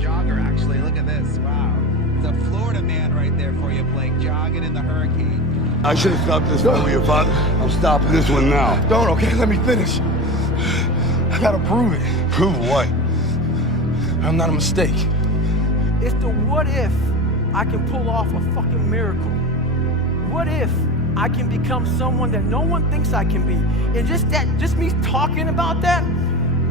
jogger, actually. Look at this. Wow. It's a Florida man right there for you, Blake, jogging in the hurricane. I should have stopped this one with your father. I'm stopping this one now. Don't, okay? Let me finish. I gotta prove it. Prove what? I'm not a mistake. It's the what if I can pull off a fucking miracle. What if I can become someone that no one thinks I can be? And just me talking about that,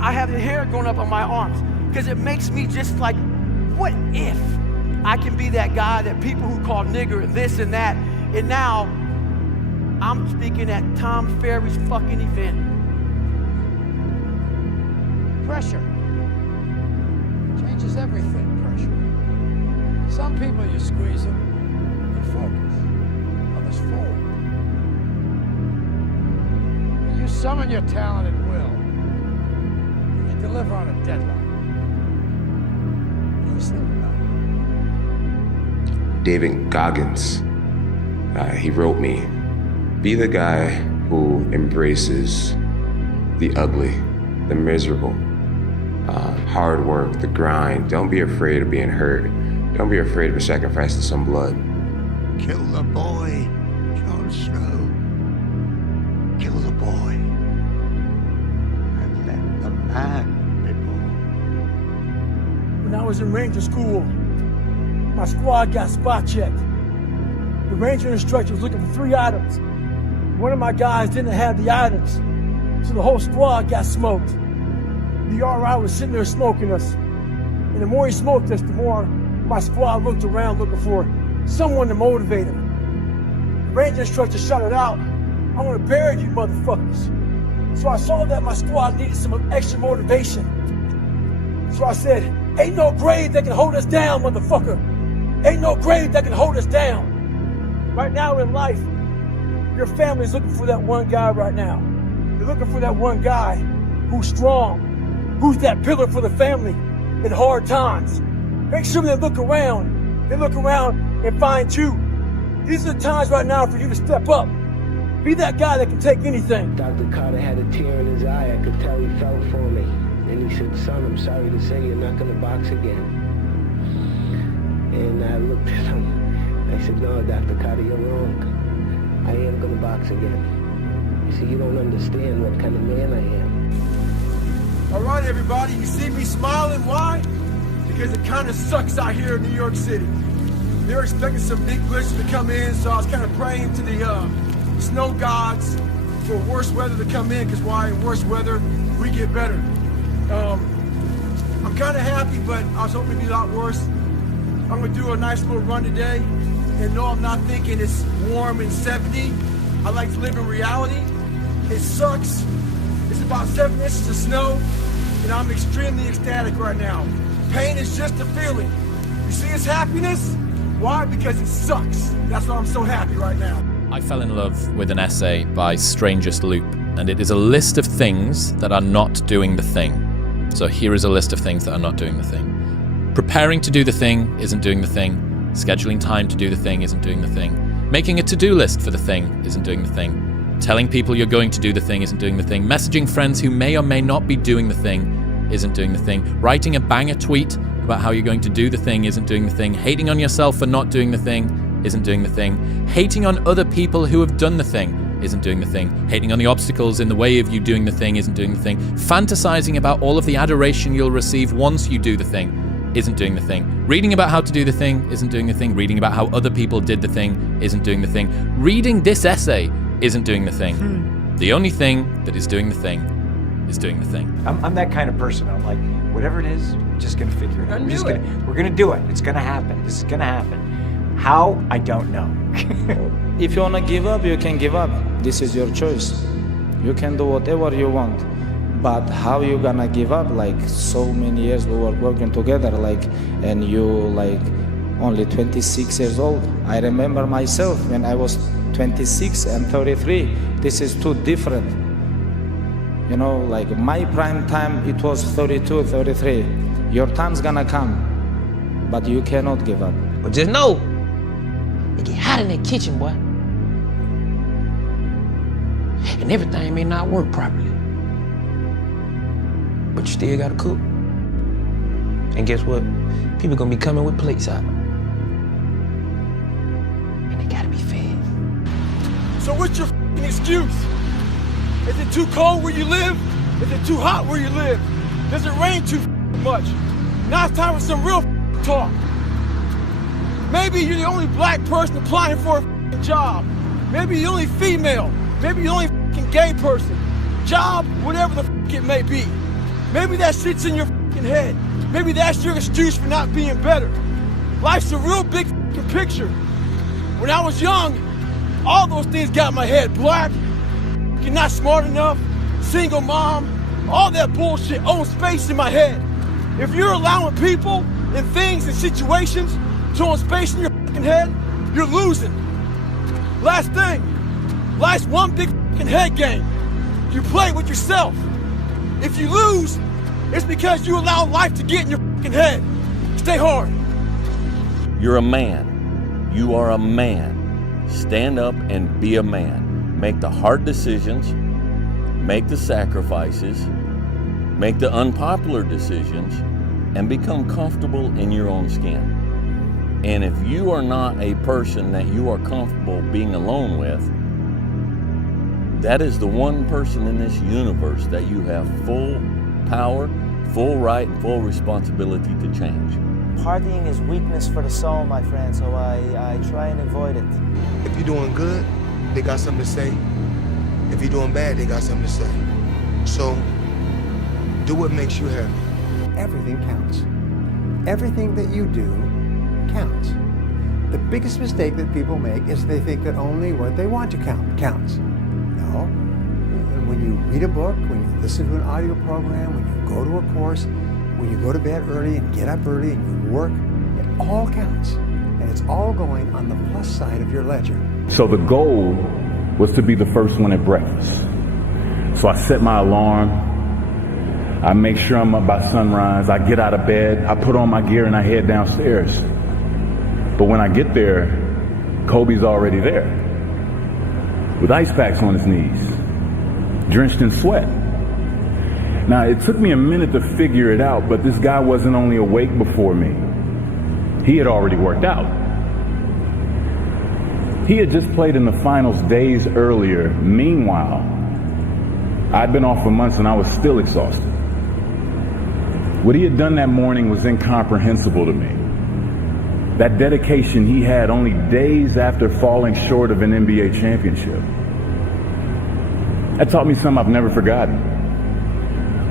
I have the hair going up on my arms because it makes me just like, what if I can be that guy that people who call nigger and this and that, and now I'm speaking at Tom Ferry's fucking event. Pressure changes everything, pressure. Some people you squeeze them, they focus, others fold. You summon your talent at will, and you deliver on a deadline. You sleep enough. David Goggins, he wrote me, be the guy who embraces the ugly, the miserable, hard work, the grind. Don't be afraid of being hurt. Don't be afraid of sacrificing some blood. Kill the boy, Jon Snow. Kill the boy. And let the man be born. When I was in Ranger school, my squad got spot checked. The Ranger instructor was looking for 3 items. One of my guys didn't have the items, so the whole squad got smoked. The RI was sitting there smoking us, and the more he smoked us, the more my squad looked around looking for someone to motivate him. The Ranger instructor shouted out, "I'm gonna bury you motherfuckers." So I saw that my squad needed some extra motivation. So I said, "Ain't no grave that can hold us down, motherfucker. Ain't no grave that can hold us down." Right now in life, your family's looking for that one guy right now. They're looking for that one guy who's strong, who's that pillar for the family in hard times. Make sure they look around and find you. These are the times right now for you to step up. Be that guy that can take anything. Dr. Carter had a tear in his eye. I could tell he felt for me. And he said, "Son, I'm sorry to say you're not going to box again." And I looked at him. I said, "No, Dr. Carter, you're wrong. I am going to box again." He said, "You don't understand what kind of man I am." All right, everybody, you see me smiling. Why? Because it kind of sucks out here in New York City. They're expecting some big blizzard to come in, so I was kind of praying to the snow gods for worse weather to come in, because why? In worse weather, we get better. I'm kind of happy, but I was hoping it'd be a lot worse. I'm gonna do a nice little run today, and no, I'm not thinking it's warm and 70. I like to live in reality. It sucks. It's about 7 inches of snow, and I'm extremely ecstatic right now. Pain is just a feeling. You see it's happiness? Why? Because it sucks. That's why I'm so happy right now. I fell in love with an essay by Strangest Loop, and it is a list of things that are not doing the thing. So here is a list of things that are not doing the thing. Preparing to do the thing isn't doing the thing. Scheduling time to do the thing isn't doing the thing. Making a to-do list for the thing isn't doing the thing. Telling people you're going to do the thing isn't doing the thing. Messaging friends who may or may not be doing the thing isn't doing the thing. Writing a banger tweet about how you're going to do the thing isn't doing the thing. Hating on yourself for not doing the thing isn't doing the thing. Hating on other people who have done the thing isn't doing the thing. Hating on the obstacles in the way of you doing the thing isn't doing the thing. Fantasizing about all of the adoration you'll receive once you do the thing isn't doing the thing. Reading about how to do the thing isn't doing the thing. Reading about how other people did the thing isn't doing the thing. Reading this essay isn't doing the thing. The only thing that is doing the thing is doing the thing. I'm that kind of person. I'm like, whatever it is, I'm just gonna figure it out. We're gonna do it. It's gonna happen. This is gonna happen. How? I don't know. If you wanna give up, you can give up. This is your choice. You can do whatever you want. But how you gonna give up? Like, so many years we were working together, like, and you like only 26 years old. I remember myself when I was 26 and 33. This is too different. You know, like my prime time, it was 32, 33. Your time's gonna come, but you cannot give up. But just know, it get hot in that kitchen, boy. And everything may not work properly. But you still gotta cook. And guess what? People gonna be coming with plates out. And they gotta be fed. So what's your f***ing excuse? Is it too cold where you live? Is it too hot where you live? Does it rain too much? Now it's time for some real talk. Maybe you're the only black person applying for a job. Maybe you're the only female. Maybe you're the only gay person. Job, whatever the it may be. Maybe that shit's in your head. Maybe that's your excuse for not being better. Life's a real big picture. When I was young, all those things got in my head. Black, you're not smart enough, single mom, all that bullshit owns space in my head. If you're allowing people and things and situations to own space in your head, you're losing. Last thing, life's one big head game. You play with yourself. If you lose, it's because you allow life to get in your head. Stay hard. You're a man. You are a man. Stand up and be a man. Make the hard decisions. Make the sacrifices. Make the unpopular decisions. And become comfortable in your own skin. And if you are not a person that you are comfortable being alone with, that is the one person in this universe that you have full power, full right, and full responsibility to change. Partying is weakness for the soul, my friend, so I try and avoid it. If you're doing good, they got something to say. If you're doing bad, they got something to say. So, do what makes you happy. Everything counts. Everything that you do counts. The biggest mistake that people make is they think that only what they want to count counts. No. When you read a book, when you listen to an audio program, when you go to a course, when you go to bed early and get up early and you work, it all counts. And it's all going on the plus side of your ledger. So the goal was to be the first one at breakfast. So I set my alarm. I make sure I'm up by sunrise. I get out of bed. I put on my gear and I head downstairs. But when I get there, Kobe's already there with ice packs on his knees, drenched in sweat. Now, it took me a minute to figure it out, but this guy wasn't only awake before me. He had already worked out. He had just played in the finals days earlier. Meanwhile, I'd been off for months and I was still exhausted. What he had done that morning was incomprehensible to me. That dedication he had only days after falling short of an NBA championship. That taught me something I've never forgotten.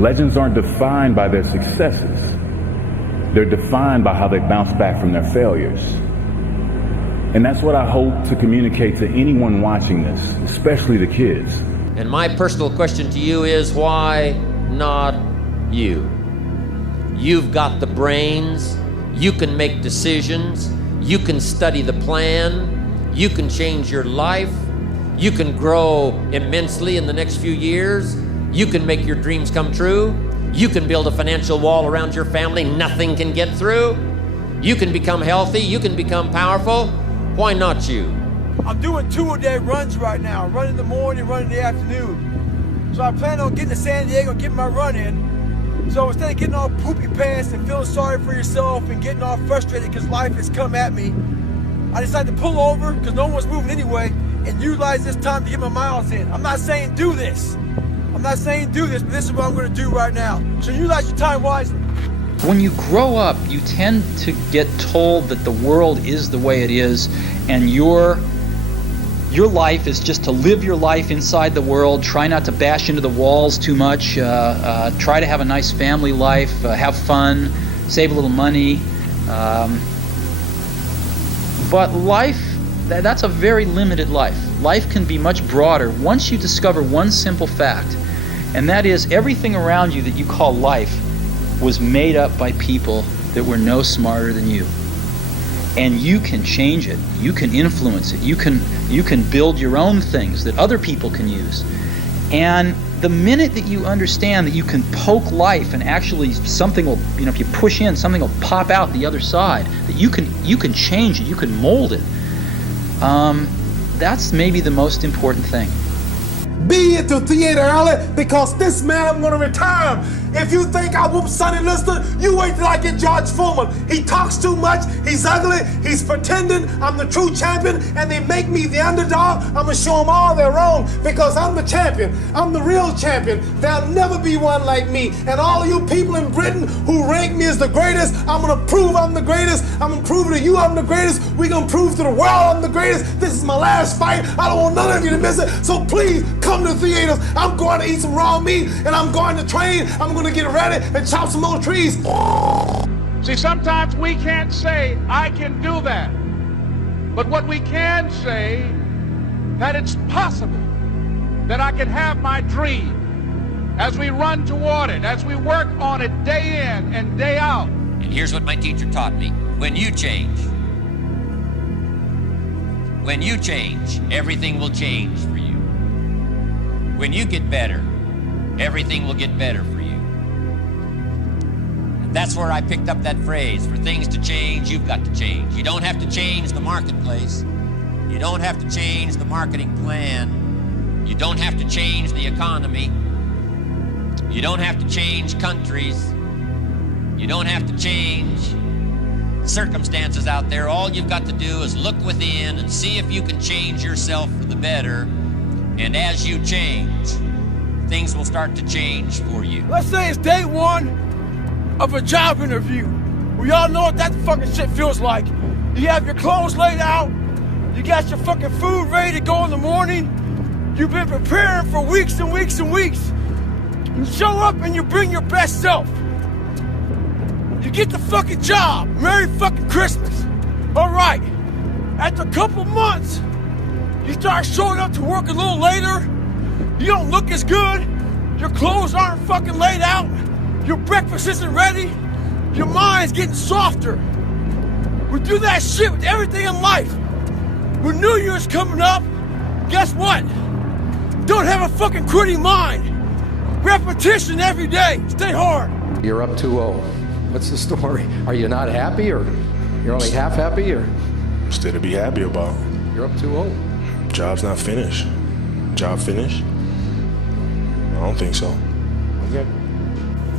Legends aren't defined by their successes. They're defined by how they bounce back from their failures. And that's what I hope to communicate to anyone watching this, especially the kids. And my personal question to you is, why not you? You've got the brains, you can make decisions, you can study the plan, you can change your life, you can grow immensely in the next few years, you can make your dreams come true, you can build a financial wall around your family nothing can get through, you can become healthy, you can become powerful. Why not you? I'm doing 2-a-day runs right now. Run in the morning, run in the afternoon. So I plan on getting to San Diego and getting my run in. So instead of getting all poopy pants and feeling sorry for yourself and getting all frustrated because life has come at me, I decided to pull over because no one's moving anyway and utilize this time to get my miles in. I'm not saying do this. I'm not saying do this, but this is what I'm going to do right now. So utilize your time wisely. When you grow up, you tend to get told that the world is the way it is, and your life is just to live your life inside the world, try not to bash into the walls too much, try to have a nice family life, have fun, save a little money. But life, that's a very limited life. Life can be much broader once you discover one simple fact, and that is everything around you that you call life was made up by people that were no smarter than you. And you can change it, you can influence it, you can build your own things that other people can use. And the minute that you understand that you can poke life and actually something will, if you push in, something will pop out the other side, that you can change it, you can mold it, that's maybe the most important thing. Be it to theater outlet because this man I'm going to retire If you think I whoop Sonny Liston, you wait till I get George Foreman. He talks too much, he's ugly, he's pretending I'm the true champion, and they make me the underdog. I'm gonna show them all they're wrong, because I'm the champion. I'm the real champion. There'll never be one like me. And all of you people in Britain who rank me as the greatest, I'm gonna prove I'm the greatest. I'm gonna prove to you I'm the greatest. We're gonna prove to the world I'm the greatest. This is my last fight. I don't want none of you to miss it. So please come to the theaters. I'm going to eat some raw meat, and I'm going to train. I'm going to get ready and chop some more trees. See, sometimes we can't say, I can do that. But what we can say, that it's possible that I can have my dream as we run toward it, as we work on it day in and day out. And here's what my teacher taught me. When you change, everything will change for you. When you get better, everything will get better for you. And that's where I picked up that phrase, for things to change, you've got to change. You don't have to change the marketplace. You don't have to change the marketing plan. You don't have to change the economy. You don't have to change countries. You don't have to change circumstances out there. All you've got to do is look within and see if you can change yourself for the better. And as you change, things will start to change for you. Let's say it's day one of a job interview. We all know what that fucking shit feels like. You have your clothes laid out. You got your fucking food ready to go in the morning. You've been preparing for weeks and weeks and weeks. You show up and you bring your best self. You get the fucking job. Merry fucking Christmas. All right. After a couple months, you start showing up to work a little later. You don't look as good. Your clothes aren't fucking laid out. Your breakfast isn't ready. Your mind's getting softer. We do that shit with everything in life. When New Year's coming up, guess what? Don't have a fucking quitting mind. Repetition every day. Stay hard. You're up 2-0. What's the story? Are you not happy, or you're only half happy, or? Still to be happy about. You're up 2-0. Job's not finished. Job finished? I don't think so. Okay.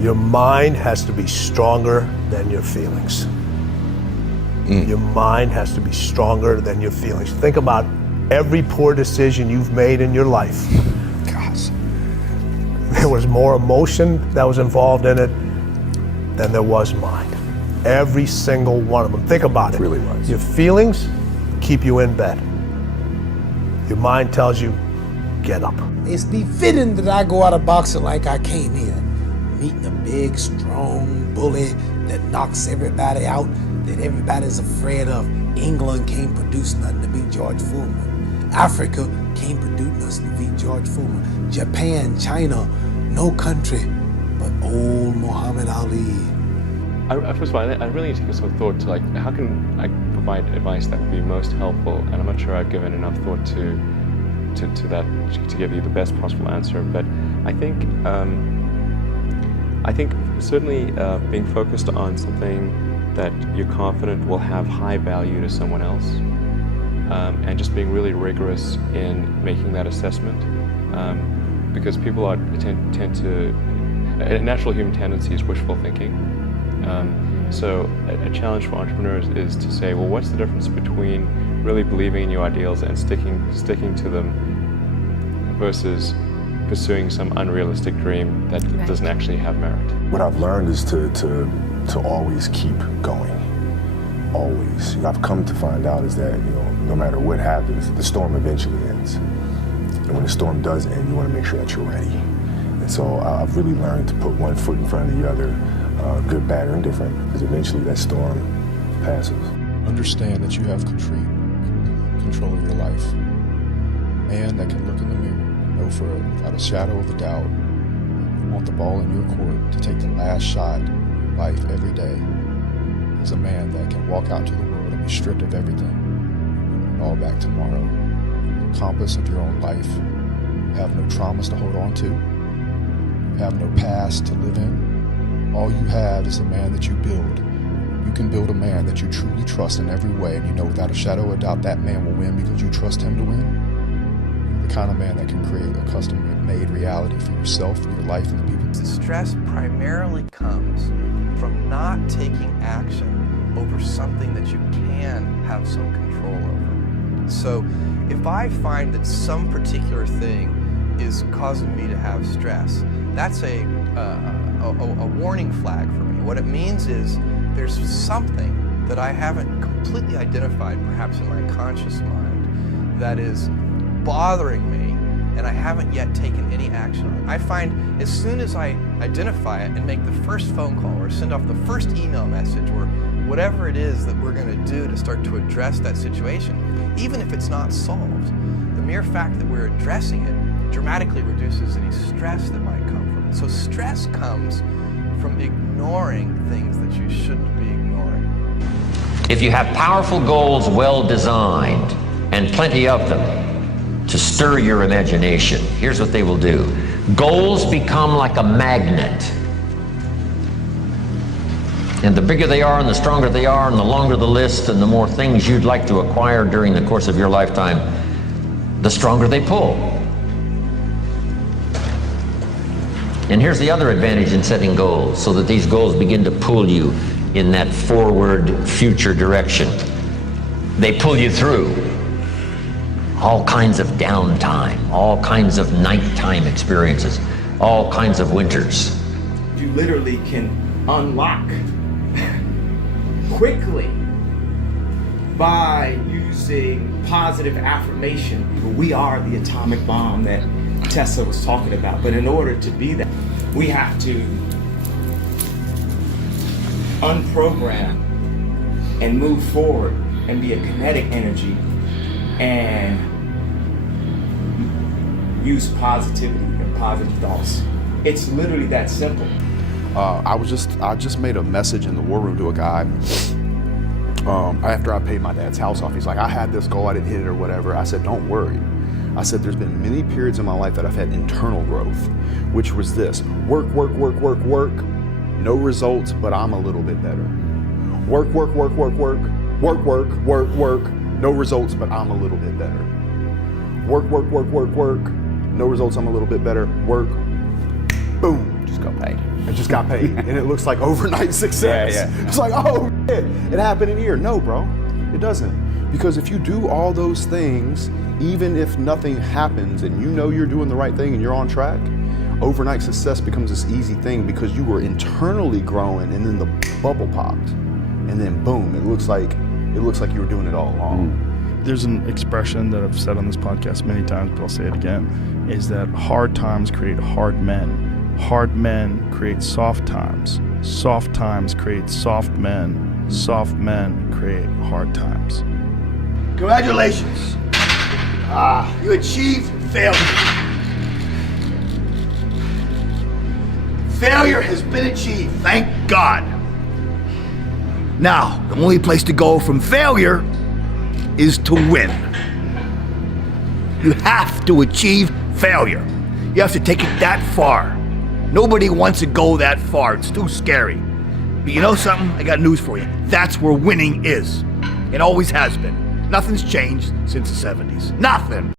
Your mind has to be stronger than your feelings. Your mind has to be stronger than your feelings. Think about every poor decision you've made in your life. Gosh. There was more emotion that was involved in it than there was mind. Every single one of them. Think about it. Really was. Your feelings keep you in bed. Your mind tells you, get up. It's befitting that I go out of boxing like I came in, meeting a big, strong bully that knocks everybody out, that everybody's afraid of. England can't produce nothing to beat George Foreman. Africa can't produce nothing to beat George Foreman. Japan, China, no country but old Muhammad Ali. First of all, I really need to give some thought to, like, how can I provide advice that would be most helpful? And I'm not sure I've given enough thought to that to give you the best possible answer. But I think certainly being focused on something that you're confident will have high value to someone else, and just being really rigorous in making that assessment, because people tend to, a natural human tendency is wishful thinking. So a challenge for entrepreneurs is to say, well, what's the difference between really believing in your ideals and sticking to them versus pursuing some unrealistic dream that doesn't actually have merit? What I've learned is to always keep going. Always. I've come to find out is that, no matter what happens, the storm eventually ends. And when the storm does end, you want to make sure that you're ready. And so I've really learned to put one foot in front of the other, good, bad, or indifferent, because eventually that storm passes. Understand that you have control of your life. A man that can look in the mirror and know without a shadow of a doubt, you want the ball in your court to take the last shot in life every day, is a man that can walk out into the world and be stripped of everything, and all back tomorrow. The compass of your own life. You have no traumas to hold on to. You have no past to live in. All you have is the man that you build. You can build a man that you truly trust in every way, and you know without a shadow of a doubt that man will win because you trust him to win. You're the kind of man that can create a custom-made reality for yourself, your life, and the people. The stress primarily comes from not taking action over something that you can have some control over. So if I find that some particular thing is causing me to have stress, that's a warning flag for me. What it means is there's something that I haven't completely identified, perhaps in my conscious mind, that is bothering me, and I haven't yet taken any action on it. I find as soon as I identify it and make the first phone call or send off the first email message or whatever it is that we're going to do to start to address that situation, even if it's not solved, the mere fact that we're addressing it dramatically reduces any stress that might come from it. So stress comes from ignoring things that you shouldn't be ignoring. If you have powerful goals well designed and plenty of them to stir your imagination, here's what they will do. Goals become like a magnet. And the bigger they are and the stronger they are and the longer the list and the more things you'd like to acquire during the course of your lifetime, the stronger they pull. And here's the other advantage in setting goals, so that these goals begin to pull you in that forward future direction. They pull you through all kinds of downtime, all kinds of nighttime experiences, all kinds of winters. You literally can unlock quickly by using positive affirmation. We are the atomic bomb that Tesla was talking about, but in order to be that, we have to unprogram and move forward and be a kinetic energy and use positivity and positive thoughts. It's literally that simple. I just made a message in the war room to a guy after I paid my dad's house off. He's like, I had this goal, I didn't hit it or whatever. I said, don't worry. I said, there's been many periods in my life that I've had internal growth, which was this: work, no results, but I'm a little bit better. Work, no results, but I'm a little bit better. Work, no results, I'm a little bit better. Work, boom, just got paid. I just got paid, and it looks like overnight success. Yeah. It's like, oh shit, it happened in a year. No, bro, it doesn't. Because if you do all those things, even if nothing happens and you know you're doing the right thing and you're on track, overnight success becomes this easy thing because you were internally growing, and then the bubble popped, and then boom, it looks like you were doing it all along. There's an expression that I've said on this podcast many times, but I'll say it again, is that hard times create hard men. Hard men create soft times. Soft times create soft men. Soft men create hard times. Congratulations. You achieved failure. Failure has been achieved, thank God. Now, the only place to go from failure is to win. You have to achieve failure. You have to take it that far. Nobody wants to go that far. It's too scary. But you know something? I got news for you. That's where winning is. It always has been. Nothing's changed since the 70s. Nothing.